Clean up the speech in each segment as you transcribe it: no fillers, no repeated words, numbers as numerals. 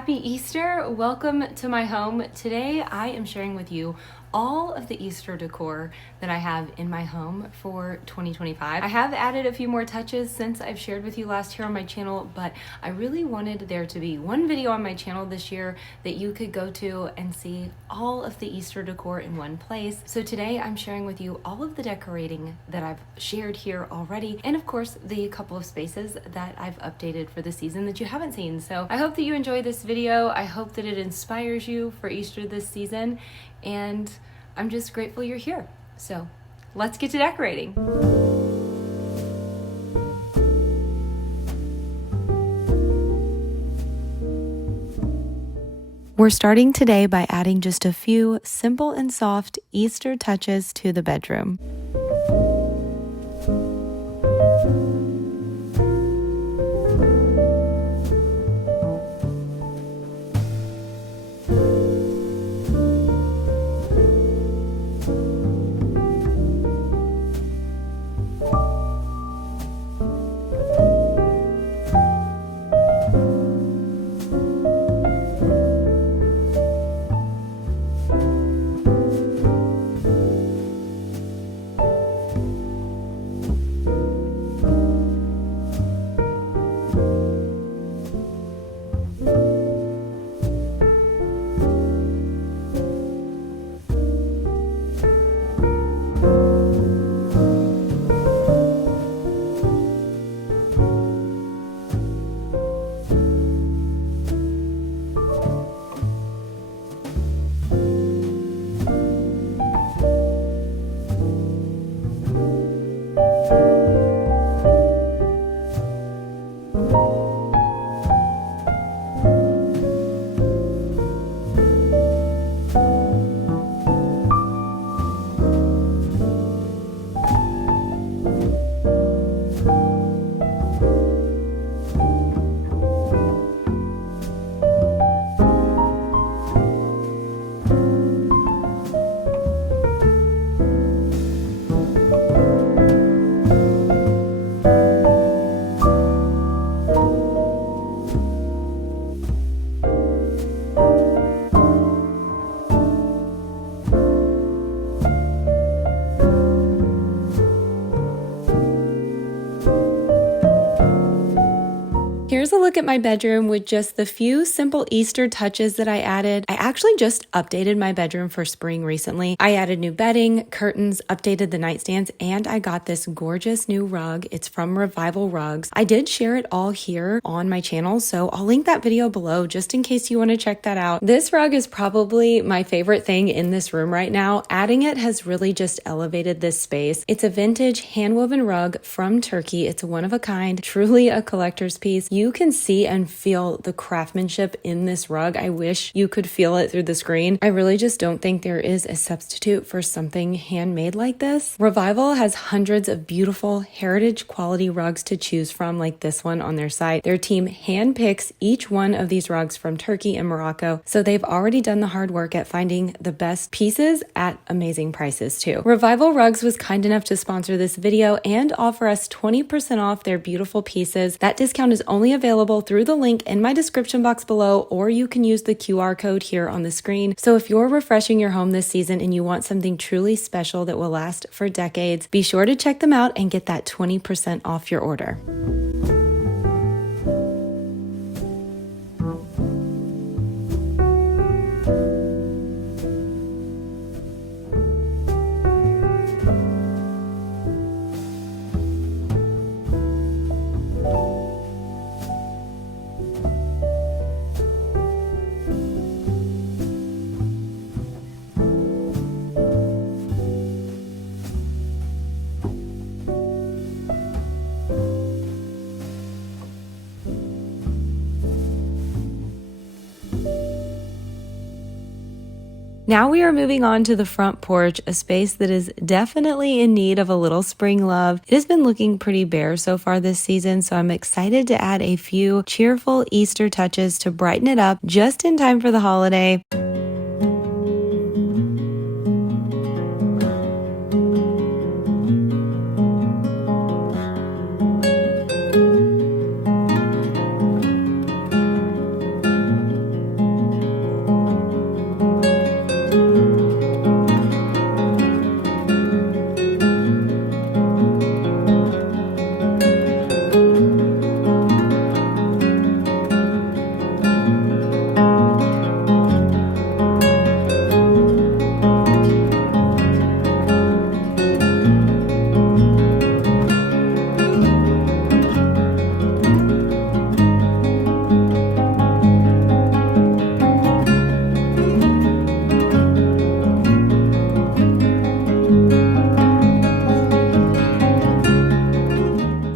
Happy Easter! Welcome to my home. Today I am sharing with you all of the Easter decor that I have in my home for 2025. I have added a few more touches since I've shared with you last here on my channel, but I really wanted there to be one video on my channel this year that you could go to and see all of the Easter decor in one place. So today I'm sharing with you all of the decorating that I've shared here already, and of course the couple of spaces that I've updated for the season that you haven't seen. So I hope that you enjoy this video. I hope that it inspires you for Easter this season, and I'm just grateful you're here. So let's get to decorating. We're starting today by adding just a few simple and soft Easter touches to the bedroom. Here's a look at my bedroom with just the few simple Easter touches that I added. I actually just updated my bedroom for spring recently. I added new bedding, curtains, updated the nightstands, and I got this gorgeous new rug. It's from Revival Rugs. I did share it all here on my channel, so I'll link that video below just in case you want to check that out. This rug is probably my favorite thing in this room right now. Adding it has really just elevated this space. It's a vintage hand-woven rug from Turkey. It's a one-of-a-kind, truly a collector's piece. You can see and feel the craftsmanship in this rug. I wish you could feel it through the screen. I really just don't think there is a substitute for something handmade like this. Revival has hundreds of beautiful heritage quality rugs to choose from, like this one on their site. Their team handpicks each one of these rugs from Turkey and Morocco, so they've already done the hard work at finding the best pieces at amazing prices too. Revival Rugs was kind enough to sponsor this video and offer us 20% off their beautiful pieces. That discount is only available through the link in my description box below, or you can use the QR code here on the screen. So if you're refreshing your home this season and you want something truly special that will last for decades, be sure to check them out and get that 20% off your order. Now we are moving on to the front porch, a space that is definitely in need of a little spring love. It has been looking pretty bare so far this season, so I'm excited to add a few cheerful Easter touches to brighten it up just in time for the holiday.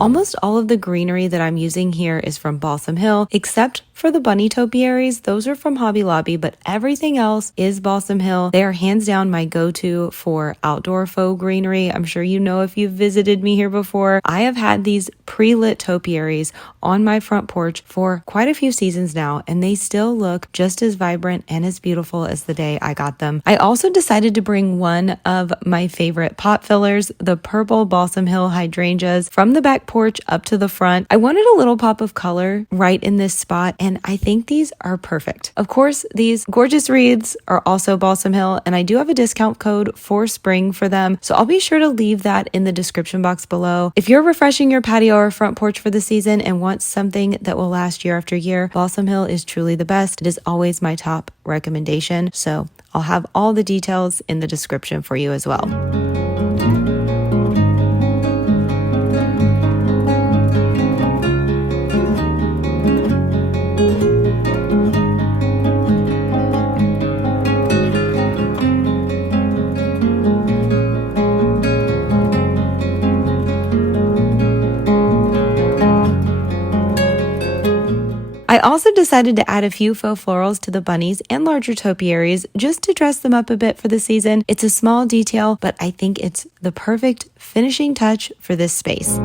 Almost all of the greenery that I'm using here is from Balsam Hill, except for the bunny topiaries. Those are from Hobby Lobby, but everything else is Balsam Hill. They are hands down my go-to for outdoor faux greenery. I'm sure you know if you've visited me here before. I have had these pre-lit topiaries on my front porch for quite a few seasons now, and they still look just as vibrant and as beautiful as the day I got them. I also decided to bring one of my favorite pot fillers, the purple Balsam Hill hydrangeas, from the back porch up to the front. I wanted a little pop of color right in this spot, and I think these are perfect. Of course, these gorgeous wreaths are also Balsam Hill, and I do have a discount code for spring for them, so I'll be sure to leave that in the description box below. If you're refreshing your patio or front porch for the season and want something that will last year after year, Balsam Hill is truly the best. It is always my top recommendation, so I'll have all the details in the description for you as well. I also decided to add a few faux florals to the bunnies and larger topiaries just to dress them up a bit for the season. It's a small detail, but I think it's the perfect finishing touch for this space.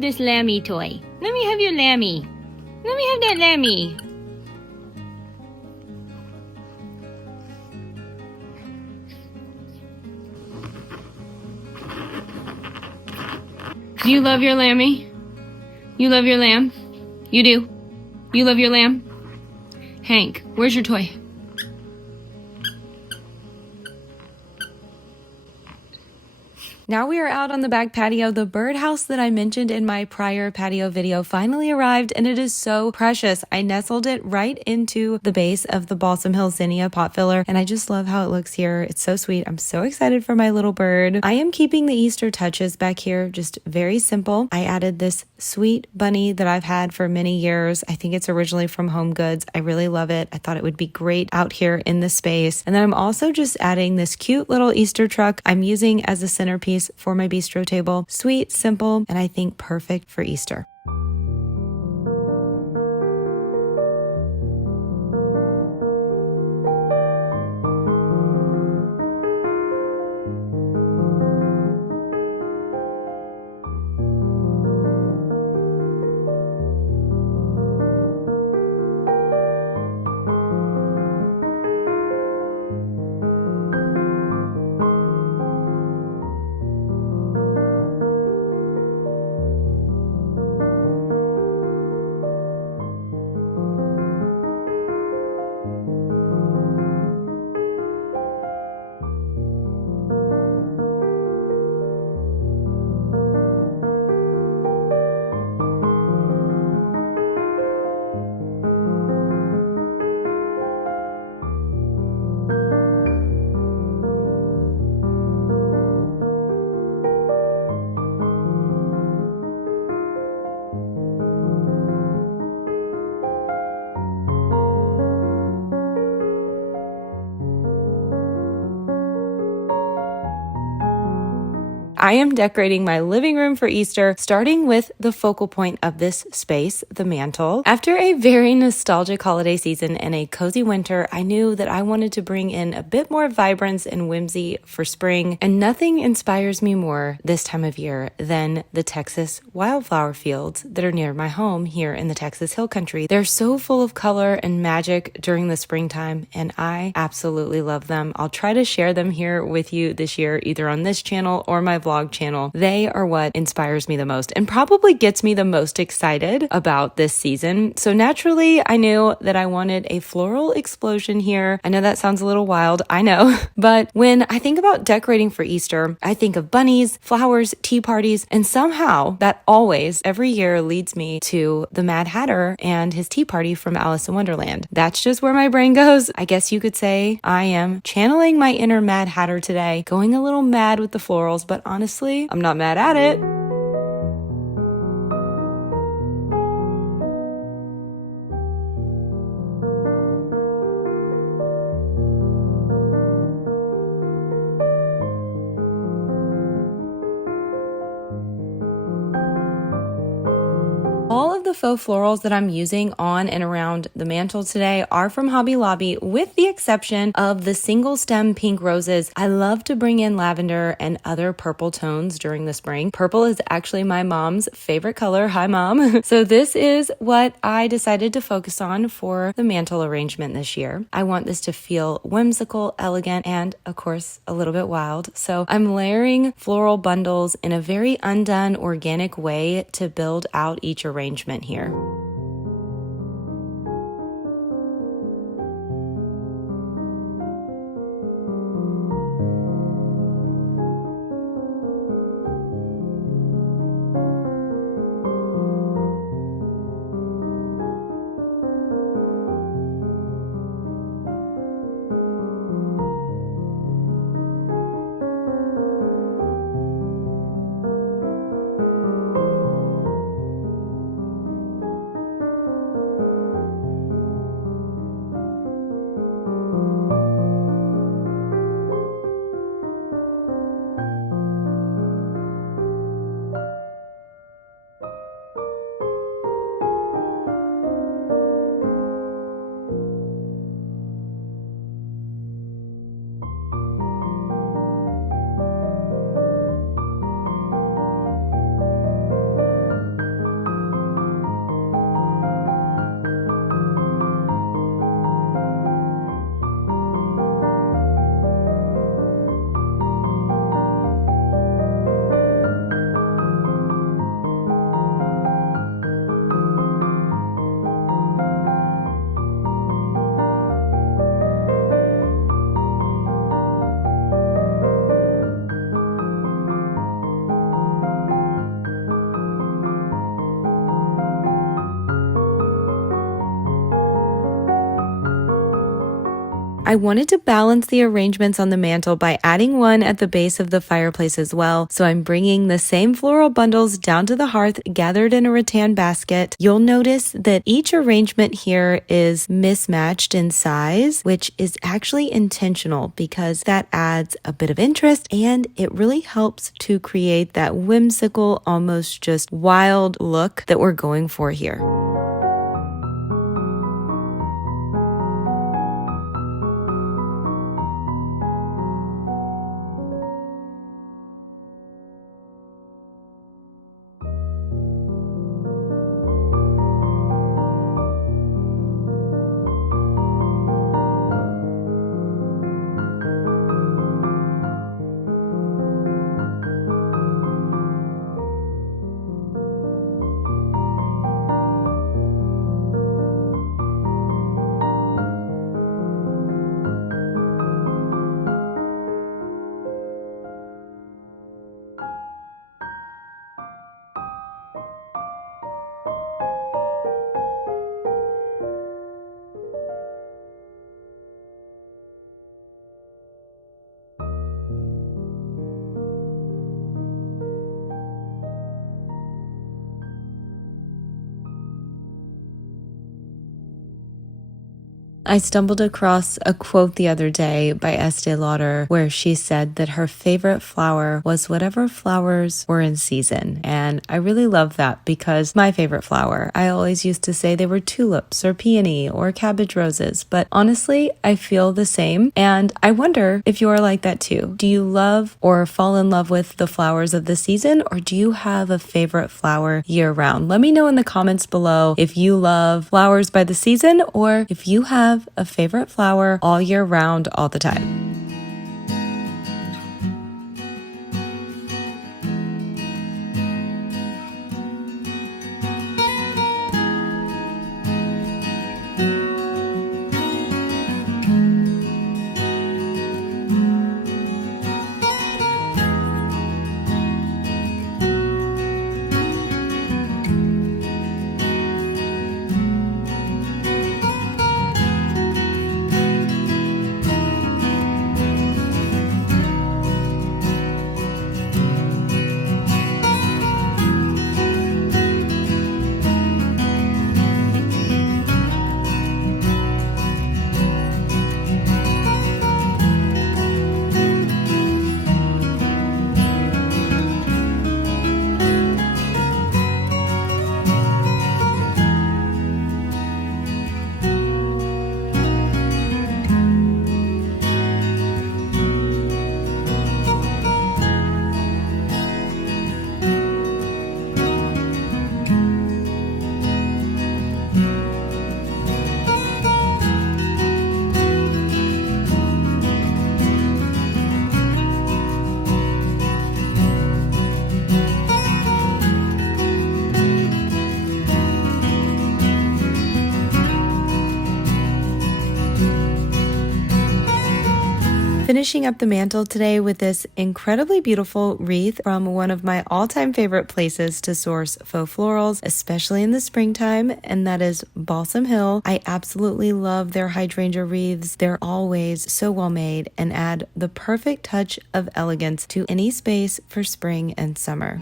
This Lammy toy. Let me have your Lammy. Let me have that Lammy. Do you love your Lammy? You love your lamb? You do? You love your lamb? Hank, where's your toy? Now we are out on the back patio. The birdhouse that I mentioned in my prior patio video finally arrived, and it is so precious. I nestled it right into the base of the Balsam Hill zinnia pot filler, and I just love how it looks here. It's so sweet. I'm so excited for my little bird. I am keeping the Easter touches back here, just very simple. I added this sweet bunny that I've had for many years. I think it's originally from Home Goods. I really love it. I thought it would be great out here in the space. And then I'm also just adding this cute little Easter truck I'm using as a centerpiece for my bistro table. Sweet, simple, and I think perfect for Easter. I am decorating my living room for Easter, starting with the focal point of this space, the mantle. After a very nostalgic holiday season and a cozy winter, I knew that I wanted to bring in a bit more vibrance and whimsy for spring, and nothing inspires me more this time of year than the Texas wildflower fields that are near my home here in the Texas Hill Country. They're so full of color and magic during the springtime, and I absolutely love them. I'll try to share them here with you this year, either on this channel or my vlog channel. They are what inspires me the most and probably gets me the most excited about this season. So naturally, I knew that I wanted a floral explosion here. I know that sounds a little wild, I know, but when I think about decorating for Easter, I think of bunnies, flowers, tea parties, and somehow that always, every year, leads me to the Mad Hatter and his tea party from Alice in Wonderland. That's just where my brain goes. I guess you could say I am channeling my inner Mad Hatter today, going a little mad with the florals, but honestly, I'm not mad at it. All of the faux florals that I'm using on and around the mantle today are from Hobby Lobby, with the exception of the single stem pink roses. I love to bring in lavender and other purple tones during the spring. Purple is actually my mom's favorite color. Hi, Mom. So this is what I decided to focus on for the mantle arrangement this year. I want this to feel whimsical, elegant, and of course, a little bit wild. So I'm layering floral bundles in a very undone, organic way to build out each arrangement here. I wanted to balance the arrangements on the mantle by adding one at the base of the fireplace as well. So I'm bringing the same floral bundles down to the hearth, gathered in a rattan basket. You'll notice that each arrangement here is mismatched in size, which is actually intentional because that adds a bit of interest and it really helps to create that whimsical, almost just wild look that we're going for here. I stumbled across a quote the other day by Estee Lauder where she said that her favorite flower was whatever flowers were in season. And I really love that because my favorite flower, I always used to say they were tulips or peony or cabbage roses. But honestly, I feel the same. And I wonder if you are like that too. Do you love or fall in love with the flowers of the season, or do you have a favorite flower year round? Let me know in the comments below if you love flowers by the season or if you have a favorite flower all year round, all the time. Finishing up the mantle today with this incredibly beautiful wreath from one of my all-time favorite places to source faux florals, especially in the springtime, and that is Balsam Hill. I absolutely love their hydrangea wreaths. They're always so well made and add the perfect touch of elegance to any space for spring and summer.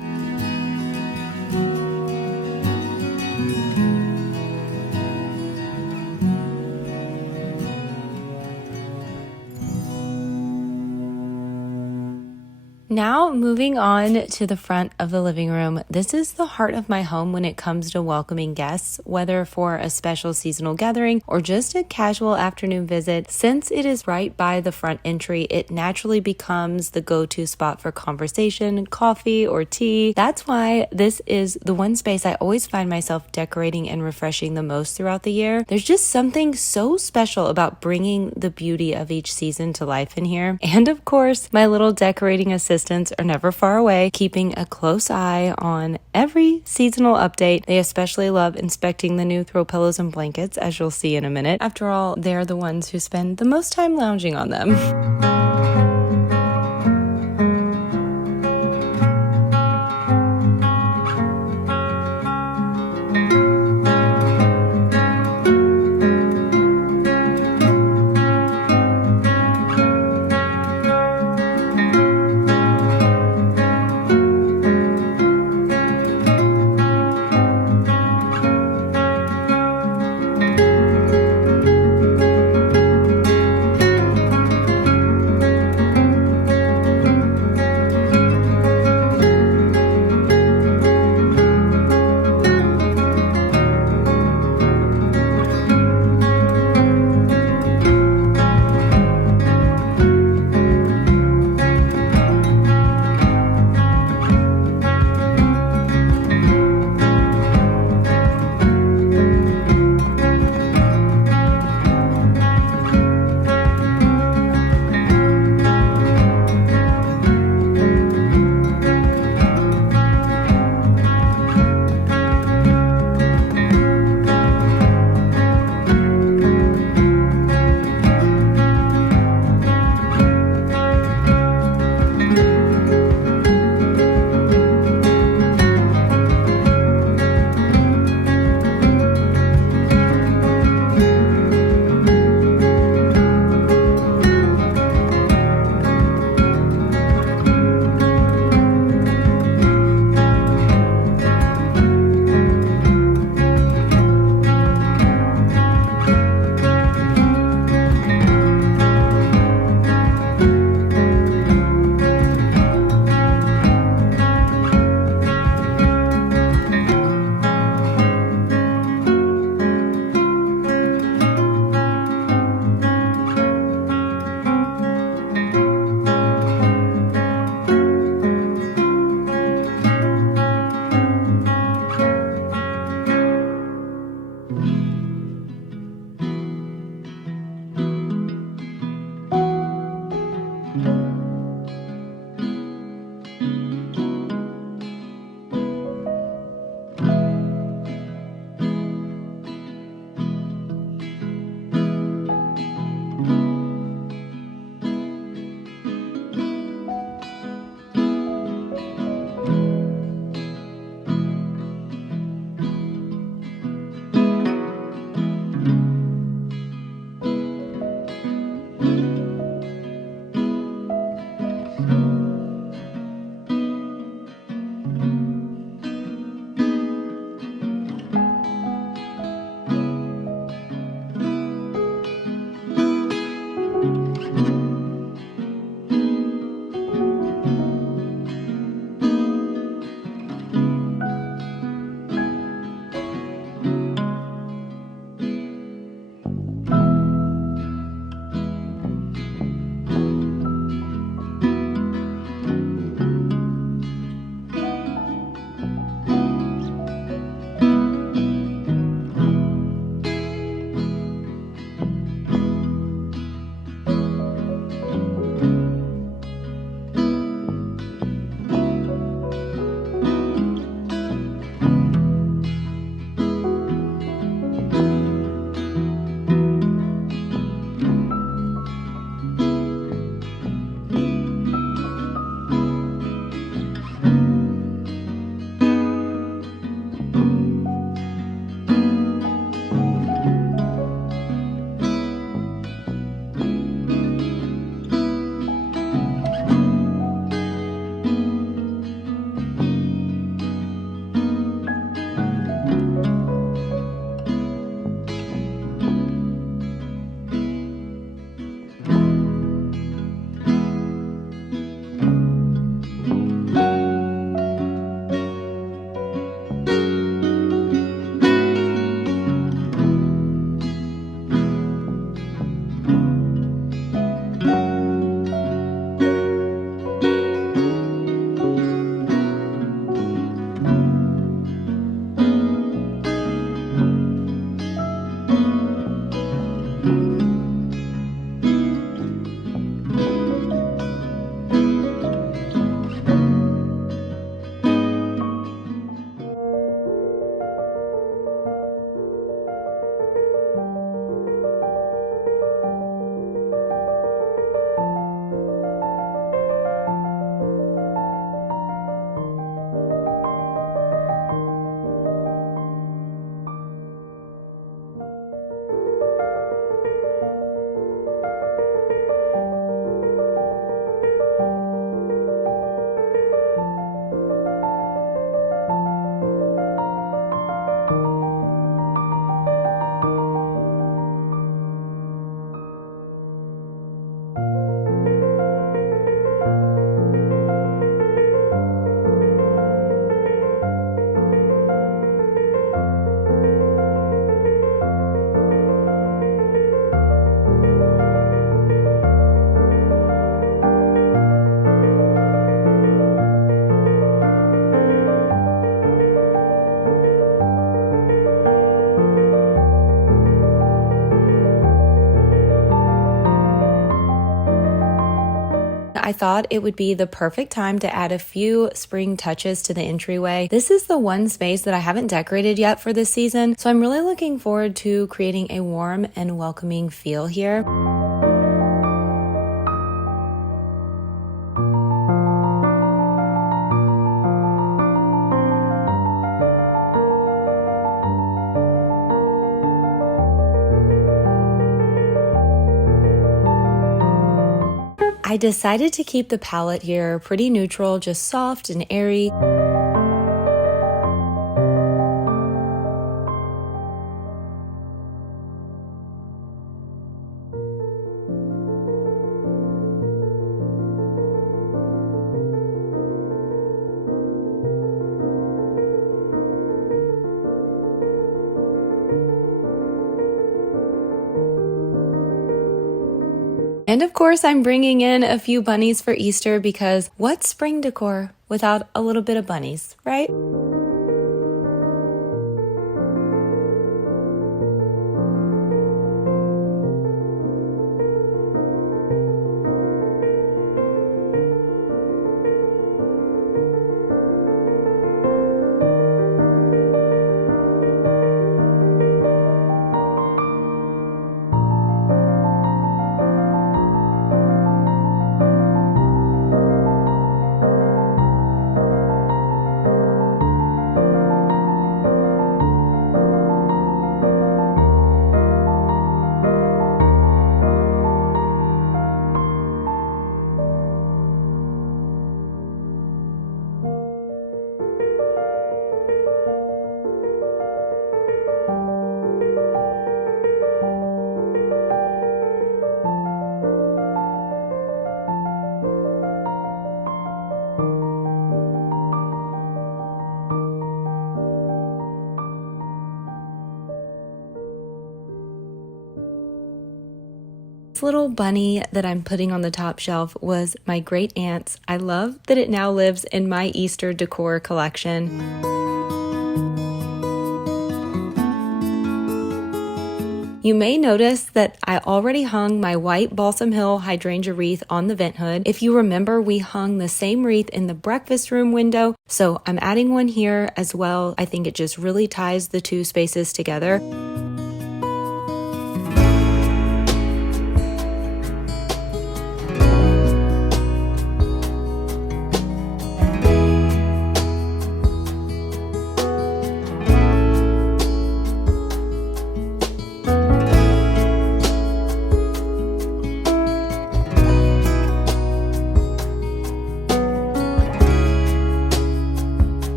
Now moving on to the front of the living room. This is the heart of my home when it comes to welcoming guests, whether for a special seasonal gathering or just a casual afternoon visit. Since it is right by the front entry, it naturally becomes the go-to spot for conversation, coffee, or tea. That's why this is the one space I always find myself decorating and refreshing the most throughout the year. There's just something so special about bringing the beauty of each season to life in here. And of course, my little decorating assistants are never far away, keeping a close eye on every seasonal update. They especially love inspecting the new throw pillows and blankets, as you'll see in a minute. After all, they're the ones who spend the most time lounging on them. I thought it would be the perfect time to add a few spring touches to the entryway. This is the one space that I haven't decorated yet for this season, so I'm really looking forward to creating a warm and welcoming feel here. I decided to keep the palette here pretty neutral, just soft and airy. And of course, I'm bringing in a few bunnies for Easter because what's spring decor without a little bit of bunnies, right? This little bunny that I'm putting on the top shelf was my great aunt's. I love that it now lives in my Easter decor collection. You may notice that I already hung my white Balsam Hill hydrangea wreath on the vent hood. If you remember, we hung the same wreath in the breakfast room window, so I'm adding one here as well. I think it just really ties the two spaces together.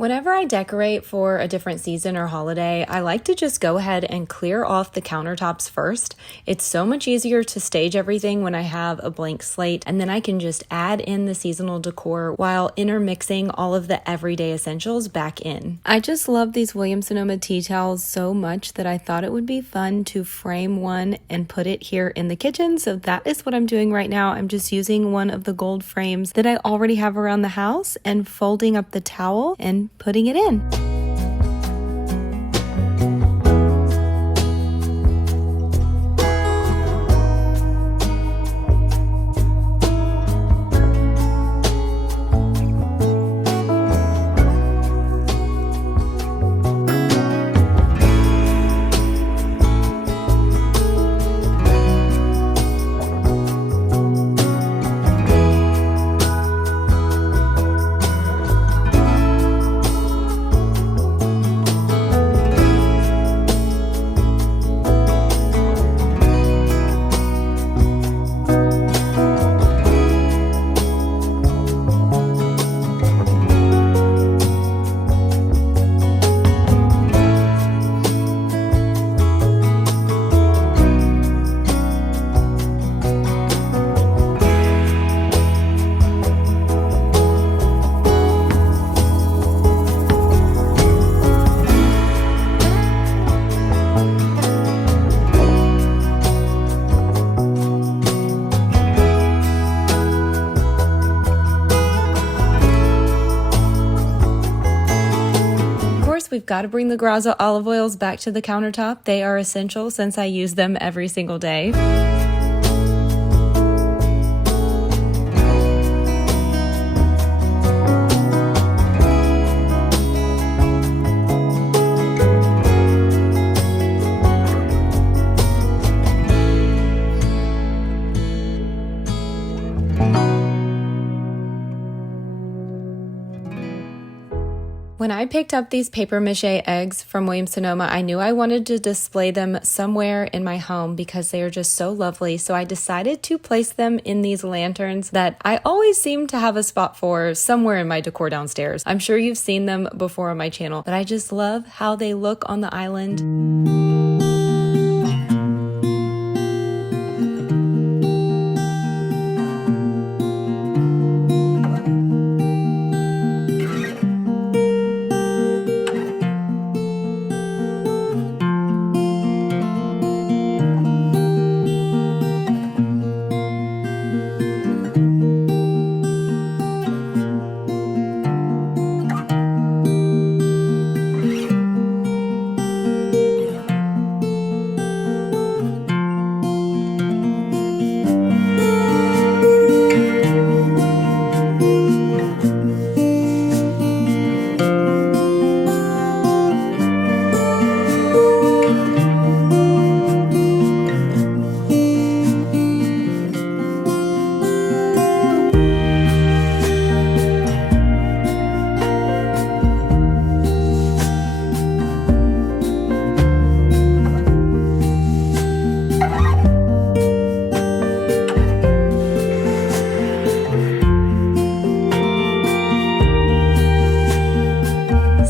Whenever I decorate for a different season or holiday, I like to just go ahead and clear off the countertops first. It's so much easier to stage everything when I have a blank slate, and then I can just add in the seasonal decor while intermixing all of the everyday essentials back in. I just love these Williams-Sonoma tea towels so much that I thought it would be fun to frame one and put it here in the kitchen. So that is what I'm doing right now. I'm just using one of the gold frames that I already have around the house and folding up the towel and putting it in. gotta bring the Graza olive oils back to the countertop. They are essential since I use them every single day. When I picked up these paper mache eggs from Williams-Sonoma, I knew I wanted to display them somewhere in my home because they are just so lovely. So I decided to place them in these lanterns that I always seem to have a spot for somewhere in my decor downstairs. I'm sure you've seen them before on my channel, but I just love how they look on the island.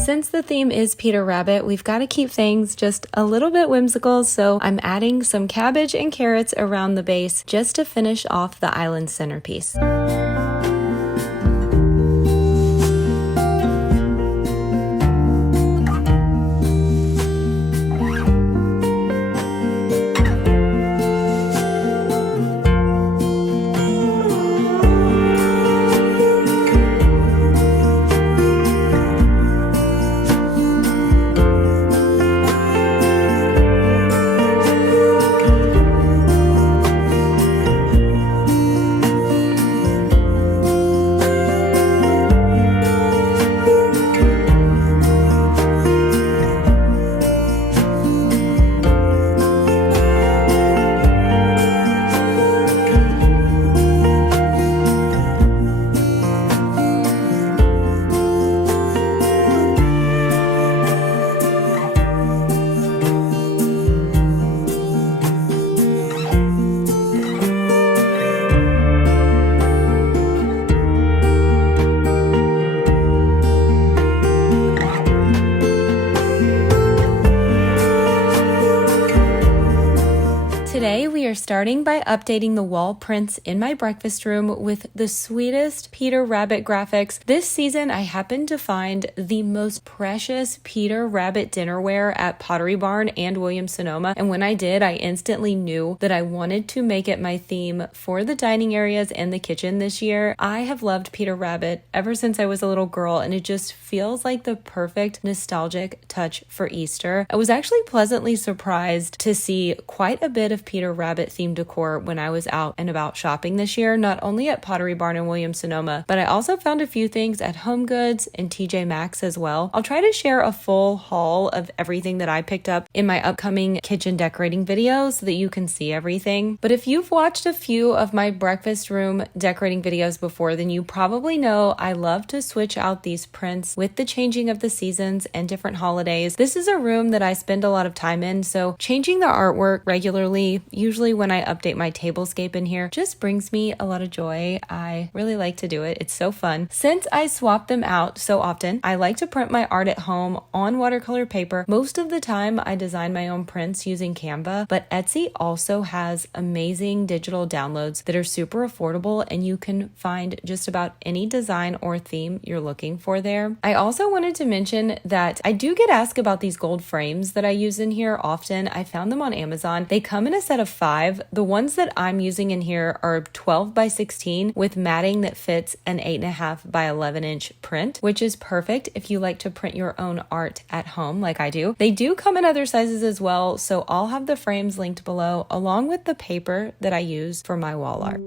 Since the theme is Peter Rabbit, we've got to keep things just a little bit whimsical, so I'm adding some cabbage and carrots around the base just to finish off the island centerpiece. Today we are starting by updating the wall prints in my breakfast room with the sweetest Peter Rabbit graphics. This season I happened to find the most precious Peter Rabbit dinnerware at Pottery Barn and Williams-Sonoma, and when I did, I instantly knew that I wanted to make it my theme for the dining areas and the kitchen this year. I have loved Peter Rabbit ever since I was a little girl, and it just feels like the perfect nostalgic touch for Easter. I was actually pleasantly surprised to see quite a bit of Peter Rabbit themed decor when I was out and about shopping this year, not only at Pottery Barn and Williams-Sonoma, but I also found a few things at Home Goods and TJ Maxx as well. I'll try to share a full haul of everything that I picked up in my upcoming kitchen decorating video so that you can see everything. But if you've watched a few of my breakfast room decorating videos before, then you probably know I love to switch out these prints with the changing of the seasons and different holidays. This is a room that I spend a lot of time in, so changing the artwork regularly, usually when I update my Tablescape in here, just brings me a lot of joy. I really like to do it. It's so fun. Since I swap them out so often, I like to print my art at home on watercolor paper. Most of the time I design my own prints using Canva, but Etsy also has amazing digital downloads that are super affordable, and you can find just about any design or theme you're looking for there. I also wanted to mention that I do get asked about these gold frames that I use in here often. I found them on Amazon. They come in a set of 5. The ones that I'm using in here are 12 by 16 with matting that fits an 8.5 by 11 inch print, which is perfect if you like to print your own art at home like I do. They do come in other sizes as well, so I'll have the frames linked below along with the paper that I use for my wall art.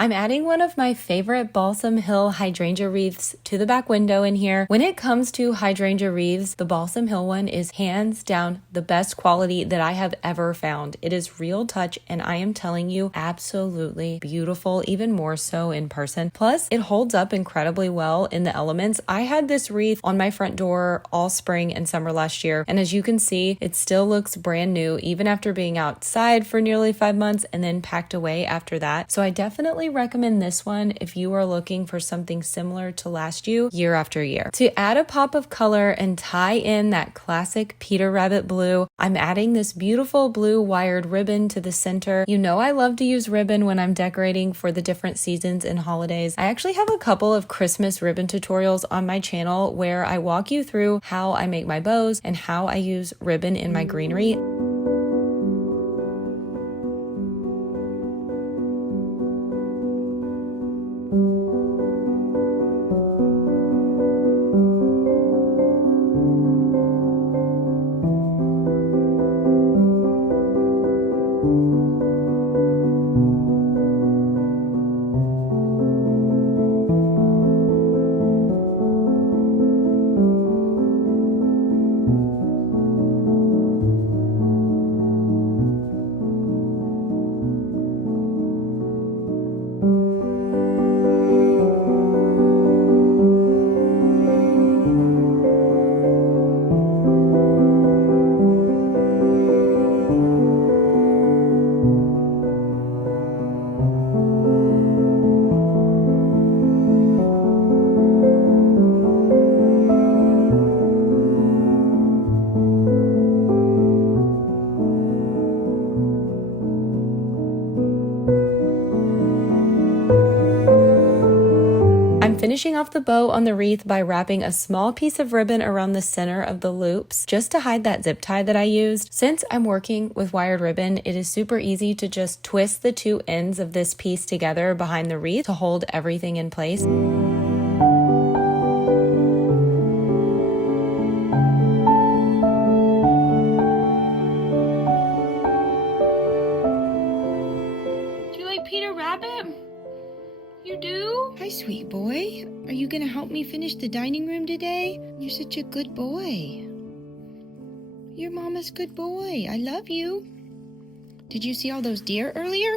I'm adding one of my favorite Balsam Hill hydrangea wreaths to the back window in here. When it comes to hydrangea wreaths, the Balsam Hill one is hands down the best quality that I have ever found. It is real touch, and I am telling you, absolutely beautiful, even more so in person. Plus, it holds up incredibly well in the elements. I had this wreath on my front door all spring and summer last year, and as you can see, it still looks brand new even after being outside for nearly 5 months and then packed away after that. So I definitely recommend this one if you are looking for something similar to last you year after year. To add a pop of color and tie in that classic Peter Rabbit blue, I'm adding this beautiful blue wired ribbon to the center. You know I love to use ribbon when I'm decorating for the different seasons and holidays. I actually have a couple of Christmas ribbon tutorials on my channel where I walk you through how I make my bows and how I use ribbon in my greenery. Finishing off the bow on the wreath by wrapping a small piece of ribbon around the center of the loops just to hide that zip tie that I used. Since I'm working with wired ribbon, it is super easy to just twist the two ends of this piece together behind the wreath to hold everything in place. Do you like Peter Rabbit? You do? Hi, sweet boy. Are you gonna help me finish the dining room today? You're such a good boy. You're Mama's good boy. I love you. Did you see all those deer earlier?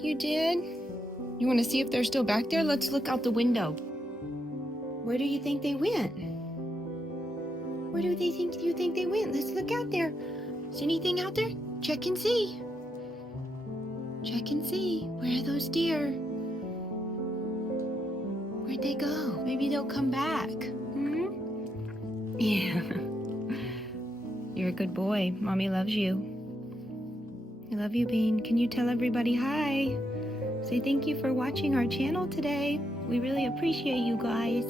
You did? You want to see if they're still back there? Let's look out the window. Where do you think they went? Where do you think they went? Let's look out there. Is anything out there? Check and see. Check and see. Where are those deer? Where'd they go? Maybe they'll come back. Hmm? Yeah. You're a good boy. Mommy loves you. I love you, Bean. Can you tell everybody hi? Say thank you for watching our channel today. We really appreciate you guys.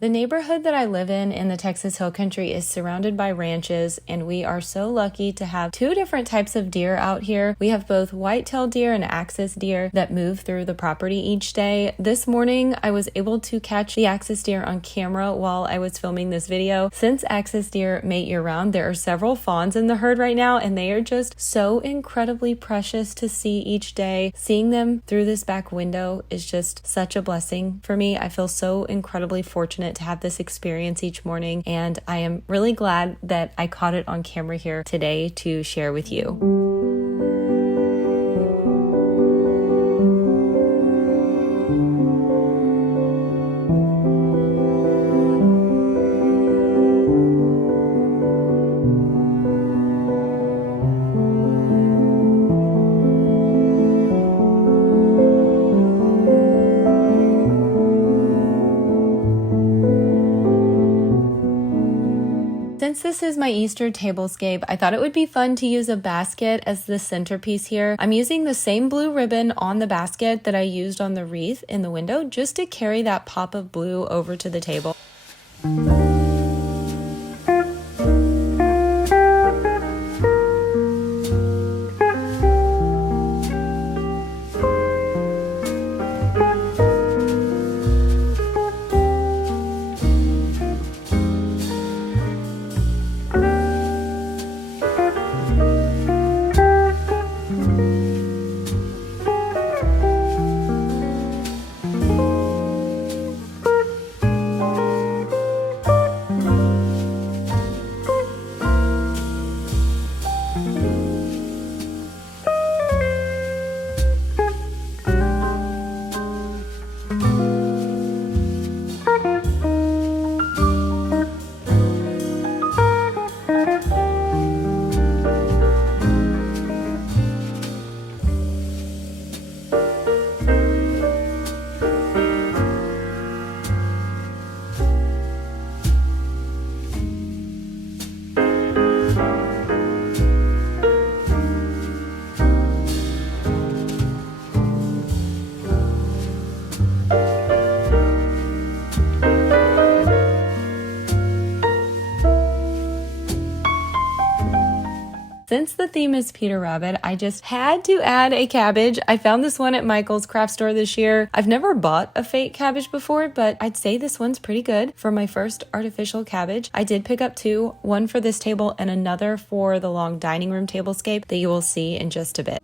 The neighborhood that I live in the Texas Hill Country is surrounded by ranches, and we are so lucky to have two different types of deer out here. We have both white-tailed deer and axis deer that move through the property each day. This morning, I was able to catch the axis deer on camera while I was filming this video. Since axis deer mate year-round, there are several fawns in the herd right now, and they are just so incredibly precious to see each day. Seeing them through this back window is just such a blessing for me. I feel so incredibly fortunate to have this experience each morning, and I am really glad that I caught it on camera here today to share with you. Since this is my Easter tablescape, I thought it would be fun to use a basket as the centerpiece here. I'm using the same blue ribbon on the basket that I used on the wreath in the window just to carry that pop of blue over to the table. Since the theme is Peter Rabbit, I just had to add a cabbage. I found this one at Michael's craft store this year. I've never bought a fake cabbage before, but I'd say this one's pretty good for my first artificial cabbage. I did pick up two, one for this table and another for the long dining room tablescape that you will see in just a bit.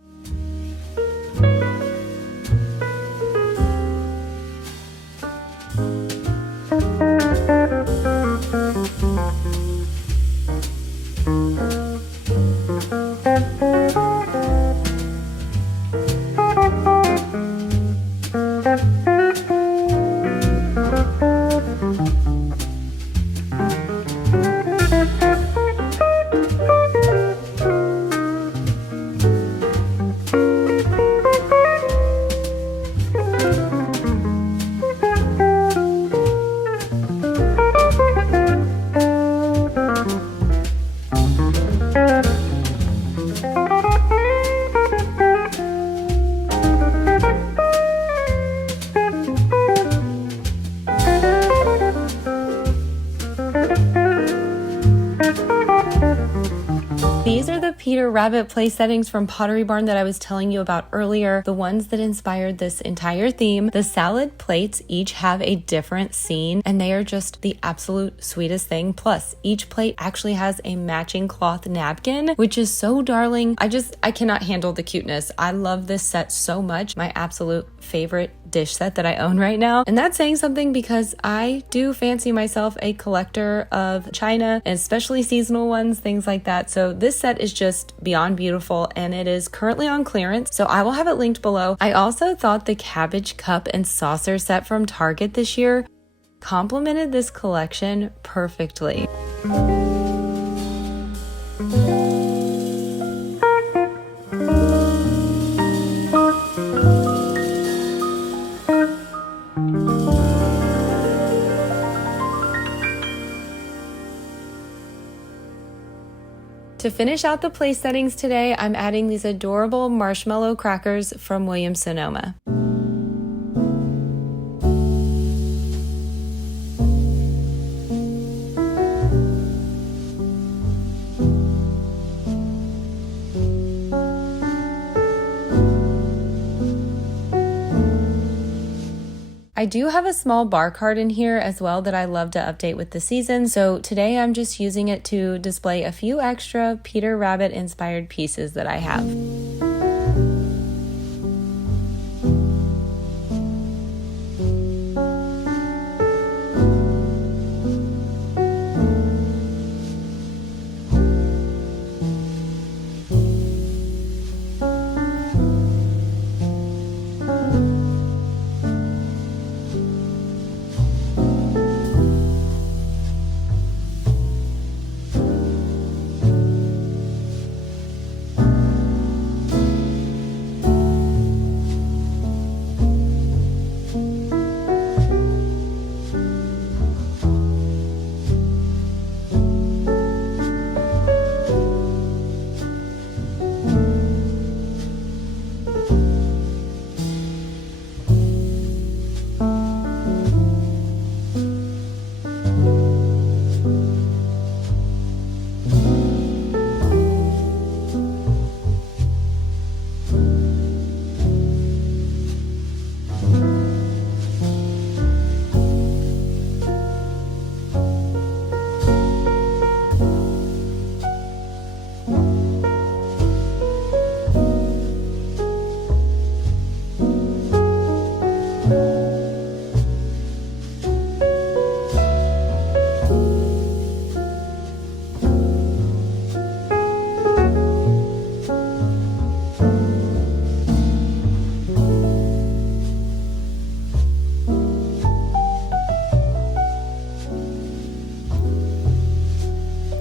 These are the Peter Rabbit place settings from Pottery Barn that I was telling you about earlier, the ones that inspired this entire theme. The salad plates each have a different scene and they are just the absolute sweetest thing. Plus, each plate actually has a matching cloth napkin, which is so darling. I cannot handle the cuteness. I love this set so much. My absolute favorite dish set that I own right now. And that's saying something because I do fancy myself a collector of china, and especially seasonal ones, things like that. So this set is just beyond beautiful and it is currently on clearance. So I will have it linked below. I also thought the cabbage cup and saucer set from Target this year complemented this collection perfectly. To finish out the place settings today, I'm adding these adorable marshmallow crackers from Williams-Sonoma. I do have a small bar card in here as well that I love to update with the season, so today I'm just using it to display a few extra Peter Rabbit inspired pieces that I have.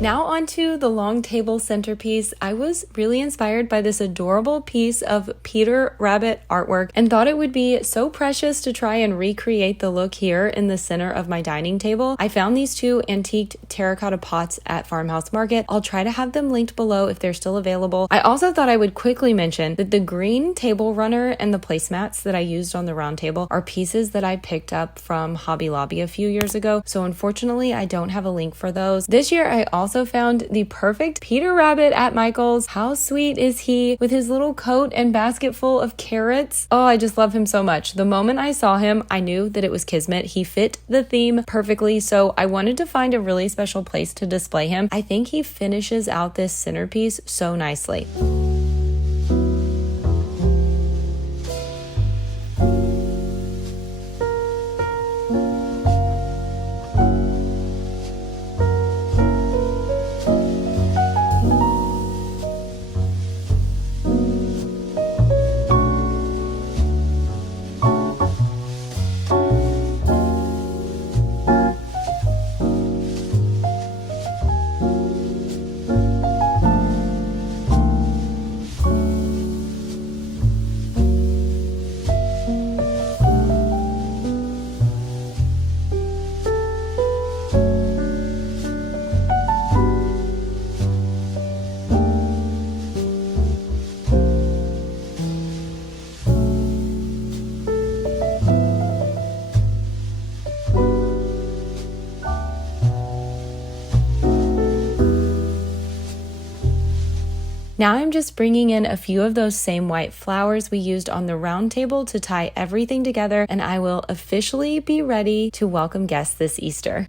Now onto the long table centerpiece. I was really inspired by this adorable piece of Peter Rabbit artwork and thought it would be so precious to try and recreate the look here in the center of my dining table. I found these two antiqued terracotta pots at Farmhouse Market. I'll try to have them linked below if they're still available. I also thought I would quickly mention that the green table runner and the placemats that I used on the round table are pieces that I picked up from Hobby Lobby a few years ago, so unfortunately I don't have a link for those. This year I also found the perfect Peter Rabbit at Michael's. How sweet is he with his little coat and basket full of carrots? Oh, I just love him so much. The moment I saw him, I knew that it was Kismet. He fit the theme perfectly, so I wanted to find a really special place to display him. I think he finishes out this centerpiece so nicely. Now I'm just bringing in a few of those same white flowers we used on the round table to tie everything together, and I will officially be ready to welcome guests this Easter.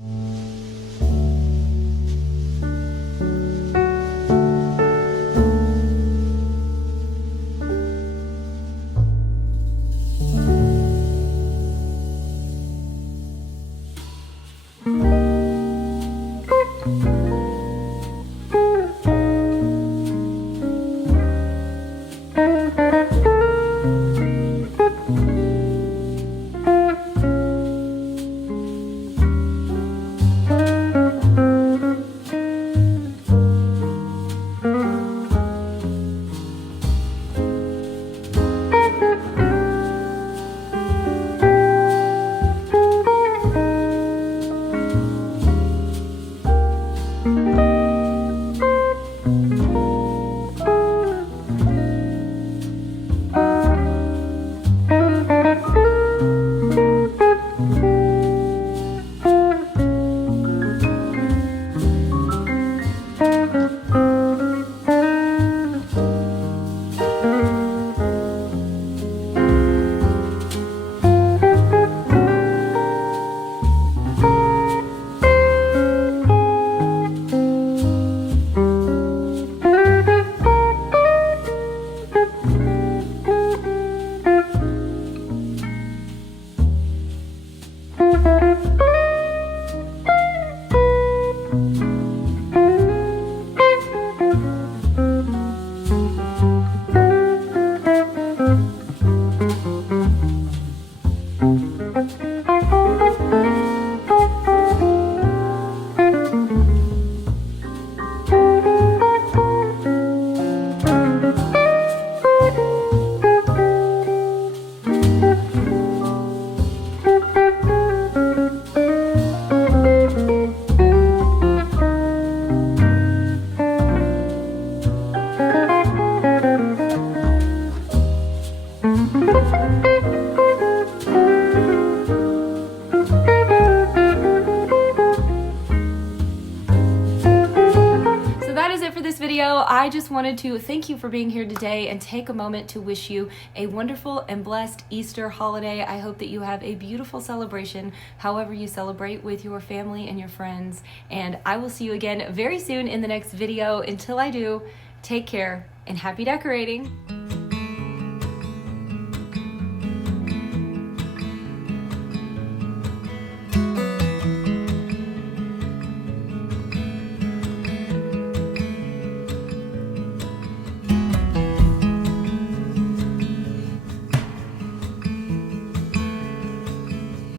I just wanted to thank you for being here today and take a moment to wish you a wonderful and blessed Easter holiday. I hope that you have a beautiful celebration, however you celebrate with your family and your friends. And I will see you again very soon in the next video. Until I do, take care and happy decorating.